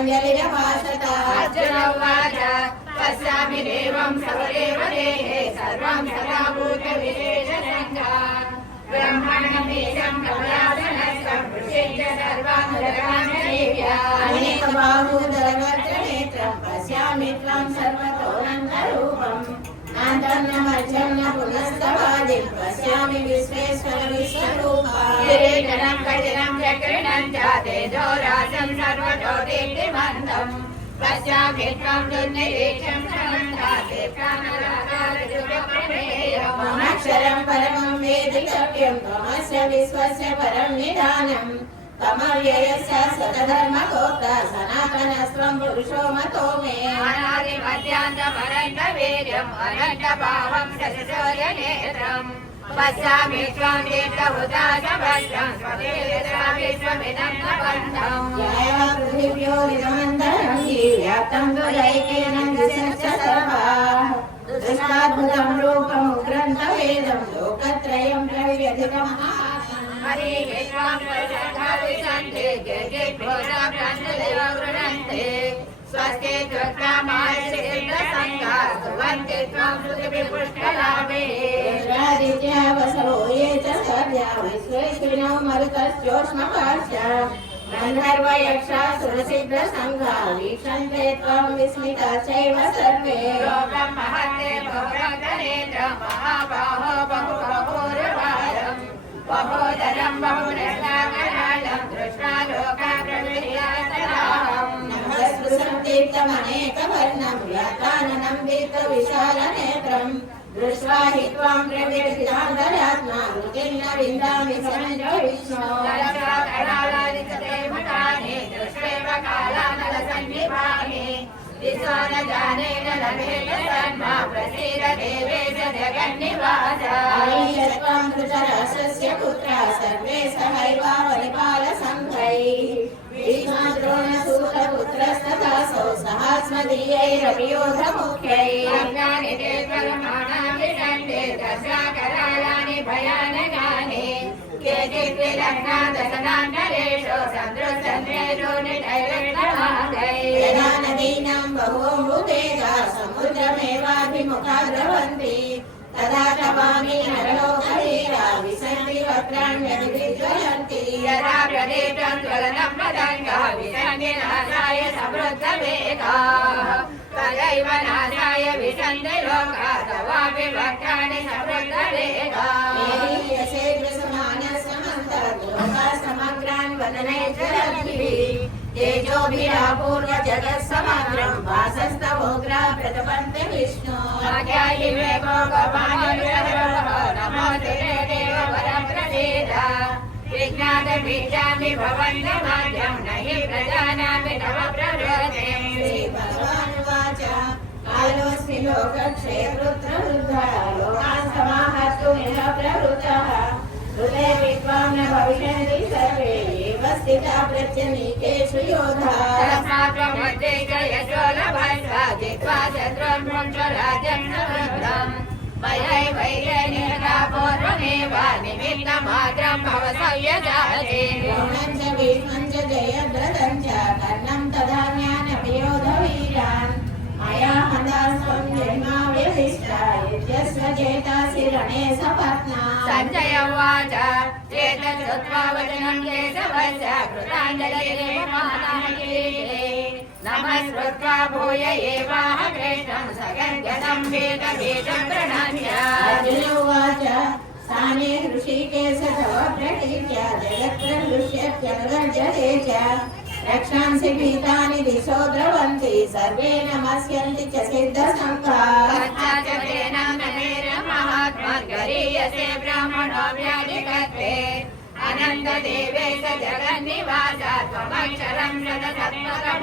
कृताञ्जलिरभाषत अर्जुन उवाच पश्यामि देवं सर्वदेव देहे सर्वं सदा भूतविशेषसङ्गा ब्रह्मणमीशं कमलासनस्थं ऋषिञ्च सर्वाङ्गरामदेव्या अनेकबाहूदरवज्रनेत्रं पश्यामि त्वं सर्वतोऽनन्तरूपम् नान्तर्नमध्यं न पुनस्तवादिं पश्यामि विश्वेश्वर विश्वरूपा किरीटनं गजनं चक्रिणं च तेजोराशं सर्वतो दीप्तिमन्तम् पश्यामि त्वं दुर्निरीक्षं समन्ताक्षरं परमं वेदितव्यं त्वमस्य विश्वस्य परं निधानम् तमव्ययस्य सतधर्मगोप्ता सनातनस्त्वं पुरुषो मतो मे अनादिमध्यान्तमनन्तवीर्यम् अनन्तभावं शशिशौर्यनेत्रम् पश्यामि त्वं दीप्तहुताशभद्रं स्वतेजसा विश्वमिदं प्रबन्धम् जया पृथिव्यो निरमन्तरं व्याप्तं त्वदैकेन दिशश्च सर्वाः दृष्टाद्भुतं रूपमुग्रं तवेदं लोकत्रयं प्रव्यथितम् हरिः त्वां प्रसन्नाविशन्ते जयजयघोषा प्राञ्जलिर्वृणन्ते स्वस्ति त्वत्कामायसिद्धसङ्गा सुवन्ति त्वं श्रुतिपुष्कलाभे इंद्रादित्या वसवो ये च सर्या विश्वेश्विनो मरुतश्चोष्मपाश्च गन्धर्वयक्षासुरसिद्धसङ्घा वीक्षन्ते त्वं विस्मिता चैव सर्वे लोकं महत्ते बहुरगनेत्रं महाबाहो बहुबहुरवारम् बहोदरं बहुरसागरालं दृष्ट्वा लोका प्रविष्टासराहम् नमस्कृतं दीप्तमनेकवर्णं व्याताननं दीप्तविशालनेत्रं दृष्ट्वा हि त्वां प्रविष्टान्तरात्मा रुचिं न विन्दामि समञ्जो विष्णो दशकरालादितते मतानि दृष्ट्वेव कालानलसन्निभानि दिशो न जाने न लभेत सन्मा प्रसीद देवेश जगन्निवास त्वां धृतराष्ट्रस्य पुत्रा सर्वे सहैवावनिपालसङ्घैः भीष्मद्रोणसूतपुत्रस्तथासौ सहास्मदीयैरपि योधमुख्यैः अज्ञानि ते परमाणां विशन्ते दशाकरालानि भयानकानि केचित् विलग्ना दशनान्तरेषु सन्दृशन्तेषु निटैर्विष्णवादैः यदा नदीनां बहवोऽमृतेजा समुद्रमेवाभिमुखा द्रवन्ति तदा तवामि नरलोकवीरा विशन्ति वक्त्राण्यभिज्वलन्ति यदा प्रदीप्तं ज्वलनं पतङ्गः विशन्ति नाशाय समृद्धवेगाः तदैव नाशाय विशन्ति लोकाः तवापि वक्त्राणि समृद्धवेगाः समग्रान् वदनैर्जलद्भिः तेजोभिरापूर्व जगत्समग्रं वासस्तवोग्रा प्रतपन्ते विष्णु आज्ञाहि वेगो गवानुग्रहो नमोऽस्तु ते देव वरप्रसीद विज्ञातबीजानि भवन्तमाद्यं न हि प्रजानामि तव प्रवृत्तिं श्रीभगवानुवाच कालोऽस्मि लोकक्षयकृत्रवृद्धः लोकान् समाहर्तुमिह प्रवृत्तः हृदे विद्वां न भविष्यन्ति सर्वे एव स्थिता प्रत्यनीकेषु योधा तस्मात् त्वमध्ये जयशो लभस्व जित्वा शत्रून् भुङ्क्ष राज्यं समृद्धम् मयैवैर्यनिहता पूर्वमेव निमित्तमात्रं भव सव्यजाते द्रोणं च भीष्मं च जयद्रथं च कर्णं तथा ज्ञानपि योधवीरान् मया हतास्त्वं जन्माव्यभिष्टा यद्यस्व चेतासि रणे सपत्ना सञ्जय उवाच एतत् श्रुत्वा वचनं केशवस्य कृताञ्जलिर्महानायके नमस्कृत्वा भूय एवाह कृष्णं सगद्गदं वेदबीजं प्रणम्य अर्जुन उवाच स्थाने ऋषिकेश तव प्रकीर्त्या जगत्प्रहृष्यत्यनुरज्यते च रक्षांसि भीतानि दिशो द्रवन्ति सर्वे नमस्यन्ति च सिद्धसङ्घाः महात्मर्गरीयसे ब्राह्मणो व्याधिकत्वे अनन्तदेवेश जगन्निवास त्वमक्षरं शतसत्परं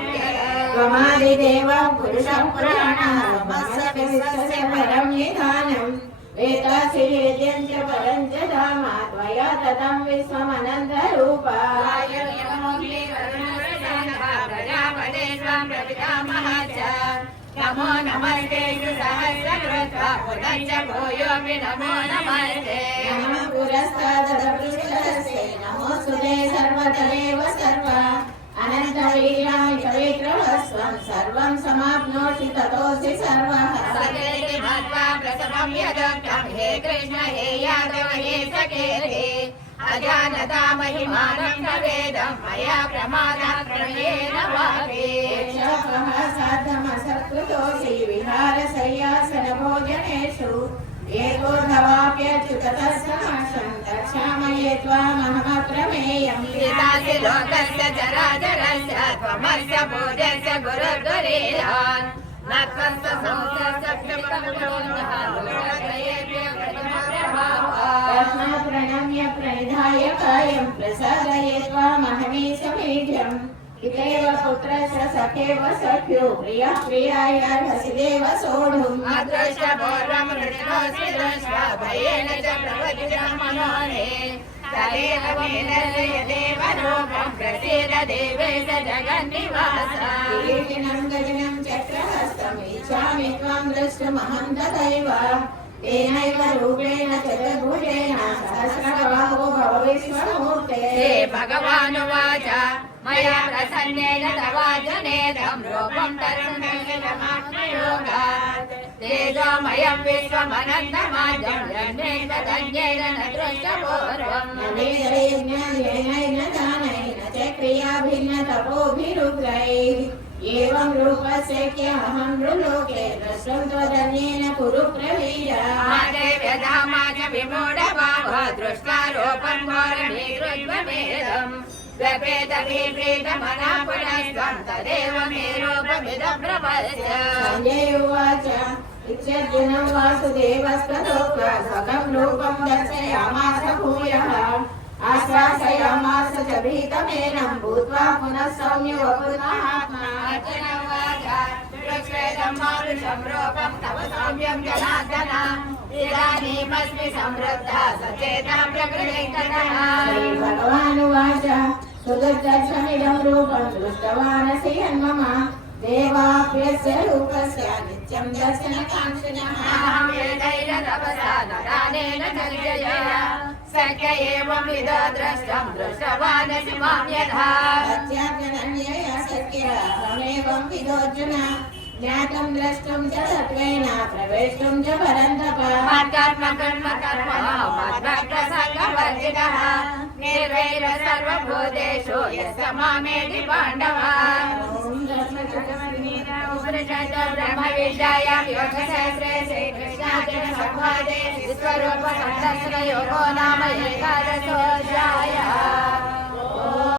त्वमादिदेवः पुरुषः पुराणः त्वमस्य परं निधानम् वेदासि वेद्यं च परं च धाम त्वया ततं विश्वमनन्तरूपा प्रजापते स्वां प्रपितामहः च नमो नमस्ते सहस्रकृत्वा पुनश्च भूयोऽपि नमो नमस्ते नमः पुरस्तादपृष्ठस्य नमोऽस्तुते सर्वतरेव सर्व अनन्तवीर्याय पवित्र इदं सर्वं समाप्नोषि ततोऽसि सर्वः सकेति मत्वा प्रसवं यदुक्तं हे कृष्ण हे यादव हे सखेति अजानता महिमानं प्रवेदं मया प्रमादात् प्रणयेन वापि साधमसत्कृतोऽसि विहारशय्यासनभोजनेषु एकोऽथवाप्यच्युततस्सहस्रं तक्षामये त्वामहमप्रमेयम् पितासि लोकस्य चराचरस्य त्वमस्य पूज्यस्य गुरुर्गुरीयान् न त्वस्य संसस्य तस्मात् प्रणम्य प्रणिधाय कायं प्रसादये त्वामहमीशमीढ्यम् इत्येव पुत्रस्य सखेव सख्यो प्रियः प्रियायार्हसि देव सोढुम् अदृष्टपूर्वं हृदिनोऽस्मि दृष्ट्वा भयेन च प्रवृत्तिं मनोने तदेव वीरस्य यदेव रूपं प्रसीद देवेश जगन्निवास किरीटिनं गदिनं चक्रहस्तम् इच्छामि त्वां द्रष्टुमहं तथैव तेनैव रूपेण चतुर्भुजेन सहस्रबाहो भव विश्वमूर्ते हे भगवानुवाच मया प्रसन्नेन तवार्जुनेदं रूपं दर्शनमिदमात्मयोगात् तेजोमयं विश्वमनन्तमाद्यं यन्मेन तदन्येन न दृष्टपूर्वम् न वेदैर्ज्ञानेन दानेन च क्रियाभिन्नतपोभिरुग्रैः एवं रूपस्य ह्यहं नृलोके द्रष्टुं त्वदन्येन कुरु प्रवीरा मादेव्यधामा च विमूढभावो दृष्ट्वा रूपं घोरमीकृष्वमेदम् व्यपेतभिप्रीतमना पुनस्त्वं तदेव मे रूपमिदं प्रपश्य सञ्जय उवाच इत्यर्जुनं वासुदेवस्ततोक्त्वा स्वकं रूपं दर्शयामास भूयः आश्वासयामास च भीतमेनं भूत्वा पुनः सौम्य वपुर्महात्मा मानुषं रूपं तव सौम्यं जनार्दन इदानीमस्मि समृद्धा सचेता प्रकृतिकतः भगवानुवाच सुदुर्दर्शमिदं रूपं दृष्टवानसि यन्मम देवाप्यस्य रूपस्य नित्यं दर्शनकाङ्क्षिणः अहं वेदैरतपसा न दानेन चर्यया सख्य एवमिदो द्रष्टं दृष्टवानसि मां यथा सत्याज्ञनन्यया सख्य अहमेवं विदोऽर्जुन ज्ञातं द्रष्टुं च तत्त्वेन प्रवेष्टुं च परन्तप मत्कर्म कर्म कर्म मद्भक्तसङ्गवर्जितः निर्वैर सर्वभूतेषु यस्य मामेति पाण्डव ब्रह्मविद्यायां योगशास्त्रे श्रीकृष्णार्जुनसंवादे विश्वरूपसंदर्शनयोगो नाम एकादशोऽध्यायः।